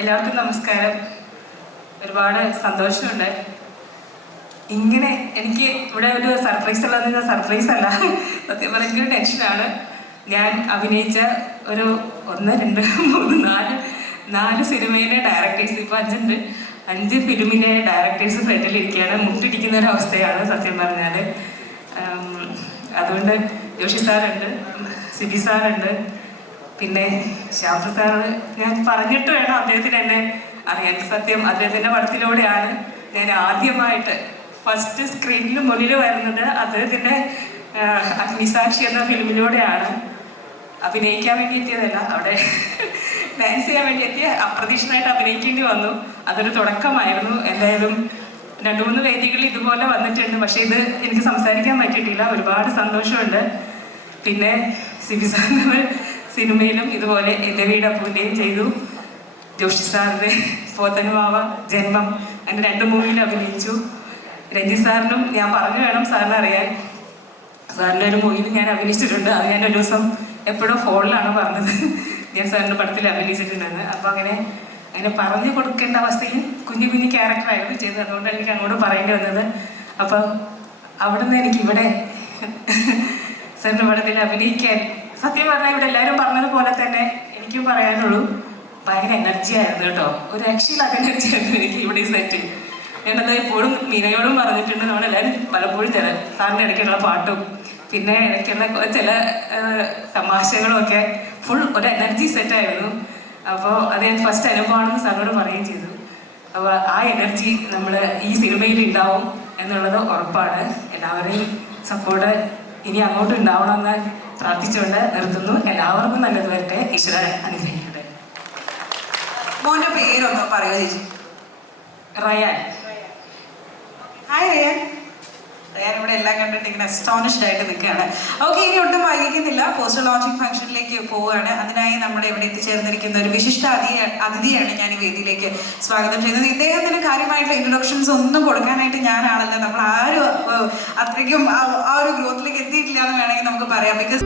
എല്ലാവർക്കും നമസ്കാരം. ഒരുപാട് സന്തോഷമുണ്ട്. ഇങ്ങനെ എനിക്ക് ഇവിടെ ഒരു സർപ്രൈസ് ഉള്ളതെന്ന് സർപ്രൈസ് അല്ല. സത്യം പറഞ്ഞൊരു ടെൻഷനാണ് ഞാൻ അഭിനയിച്ച ഒരു ഒന്ന് രണ്ട് മൂന്ന് നാല് നാല് സിനിമയിലെ ഡയറക്ടേഴ്സ് ഇപ്പോൾ അഞ്ചുണ്ട്. അഞ്ച് ഫിലിമിലെ ഡയറക്ടേഴ്സ് ഫ്രണ്ടിലിരിക്കുകയാണ് മുട്ടിടിക്കുന്ന ഒരു അവസ്ഥയാണ് സത്യം പറഞ്ഞാൽ അതുകൊണ്ട് ജോഷി സാറുണ്ട് സിബി സാറുണ്ട് പിന്നെ ശാസ്ത്ര സാറ് ഞാൻ പറഞ്ഞിട്ട് വേണം അദ്ദേഹത്തിന് എന്നെ അറിയാൻ. സത്യം അദ്ദേഹത്തിന്റെ പടത്തിലൂടെയാണ് ഞാൻ ആദ്യമായിട്ട് ഫസ്റ്റ് സ്ക്രീനിന് മുന്നിൽ വരുന്നത് അദ്ദേഹത്തിന്റെ അഗ്നിസാക്ഷി എന്ന ഫിലിമിലൂടെയാണ്. അഭിനയിക്കാൻ വേണ്ടി എത്തിയതല്ല അവിടെ ഡാൻസ് ചെയ്യാൻ വേണ്ടി എത്തിയ അപ്രതീക്ഷിതമായിട്ട് അഭിനയിക്കേണ്ടി വന്നു. അതൊരു തുടക്കമായിരുന്നു. എന്തായാലും രണ്ടു മൂന്ന് വേദികളിൽ ഇതുപോലെ വന്നിട്ടുണ്ട്. പക്ഷേ ഇത് എനിക്ക് സംസാരിക്കാൻ പറ്റിയിട്ടില്ല. ഒരുപാട് സന്തോഷമുണ്ട്. പിന്നെ സിബിസാർ സാറിന്റെ സിനിമയിലും ഇതുപോലെ എന്റെ വീട് അപ്പൂന്റെയും ചെയ്തു. ജോഷി സാറിന്റെ പോത്തനുമാവ ജന്മം എന്റെ രണ്ട് മൂവിയിൽ അഭിനയിച്ചു. രഞ്ജി സാറിനും ഞാൻ പറഞ്ഞു വേണം സാറിന് അറിയാൻ. സാറിന്റെ ഒരു മൂവിയിൽ ഞാൻ അഭിനയിച്ചിട്ടുണ്ട്. അത് ഞാൻ ഒരു ദിവസം എപ്പോഴും ഫോണിലാണ് പറഞ്ഞത്. ഞാൻ സാറിന്റെ പടത്തിൽ അഭിനയിച്ചിട്ടുണ്ടെന്ന്. അപ്പോൾ അങ്ങനെ അങ്ങനെ പറഞ്ഞു കൊടുക്കേണ്ട അവസ്ഥയിൽ കുഞ്ഞു കുഞ്ഞു ക്യാരക്ടറായിരുന്നു ചെയ്തത്. അതുകൊണ്ട് എനിക്ക് അങ്ങോട്ട് പറയേണ്ടി വന്നത്. അപ്പം അവിടുന്ന് എനിക്ക് ഇവിടെ സാറിന്റെ പടത്തിൽ അഭിനയിക്കാൻ സത്യം പറഞ്ഞാൽ ഇവിടെ എല്ലാവരും പറഞ്ഞതുപോലെ തന്നെ എനിക്കും പറയാനുള്ളൂ. ഭയങ്കര എനർജി ആയിരുന്നു കേട്ടോ. ഒരു രക്ഷയില്ലാത്ത എനർജി ആയിരുന്നു എനിക്ക് ഇവിടെ ഈ സെറ്റ് ഞാനത് എപ്പോഴും മീനയോടും പറഞ്ഞിട്ടുണ്ട്. നമ്മളെല്ലാവരും പലപ്പോഴും ചില സാറിന്റെ ഇടയ്ക്കുള്ള പാട്ടും പിന്നെ ഇടയ്ക്കുള്ള ചില ആ, തമാശകളും ഒക്കെ ഫുൾ ഒരു എനർജി സെറ്റ് ആയിരുന്നു. അപ്പോൾ അത് ഞാൻ ഫസ്റ്റ് അനുഭവമാണെന്ന് സാറിനോട് പറയുകയും ചെയ്തു. അപ്പോൾ ആ എനർജി നമ്മൾ ഈ സിനിമയിൽ ഉണ്ടാവും എന്നുള്ളത് ഉറപ്പാണ്. എല്ലാവരെയും സപ്പോർട്ട് ഇനി അങ്ങോട്ട് ഉണ്ടാവണമെന്ന് പ്രാർത്ഥിച്ചുകൊണ്ട് നിർത്തുന്നു. എല്ലാവർക്കും നല്ലത് വരട്ടെ. ഈശ്വരൻ അനുഗ്രഹിക്കട്ടെ. മോന്റെ പേരൊന്ന് പറയോ റയാൻ ഹായ് റിയാൻ റിയാൻ ഇവിടെ എല്ലാം കണ്ടിട്ട് ഇങ്ങനെ അസ്റ്റോണിഷ്ഡ് ആയിട്ട് നിൽക്കുകയാണ്. ഓക്കെ ഇനി ഒട്ടും വൈകിക്കുന്നില്ല. പോസ്റ്റർ ലോഞ്ചിങ് ഫംഗ്ഷനിലേക്ക് പോവുകയാണ്. അതിനായി നമ്മുടെ ഇവിടെ എത്തിച്ചേർന്നിരിക്കുന്ന ഒരു വിശിഷ്ട അതിഥി അതിഥിയാണ് ഞാൻ ഈ വേദിയിലേക്ക് സ്വാഗതം ചെയ്യുന്നത്. ഇദ്ദേഹത്തിന് കാര്യമായിട്ടുള്ള ഇൻട്രൊഡക്ഷൻസ് ഒന്നും കൊടുക്കാനായിട്ട് ഞാനാണല്ലോ. നമ്മൾ ആരും അത്രയ്ക്കും ആ ഒരു ഗ്രോത്തിലേക്ക് എത്തിയിട്ടില്ല എന്ന് വേണമെങ്കിൽ നമുക്ക് പറയാം. ബിക്കോസ്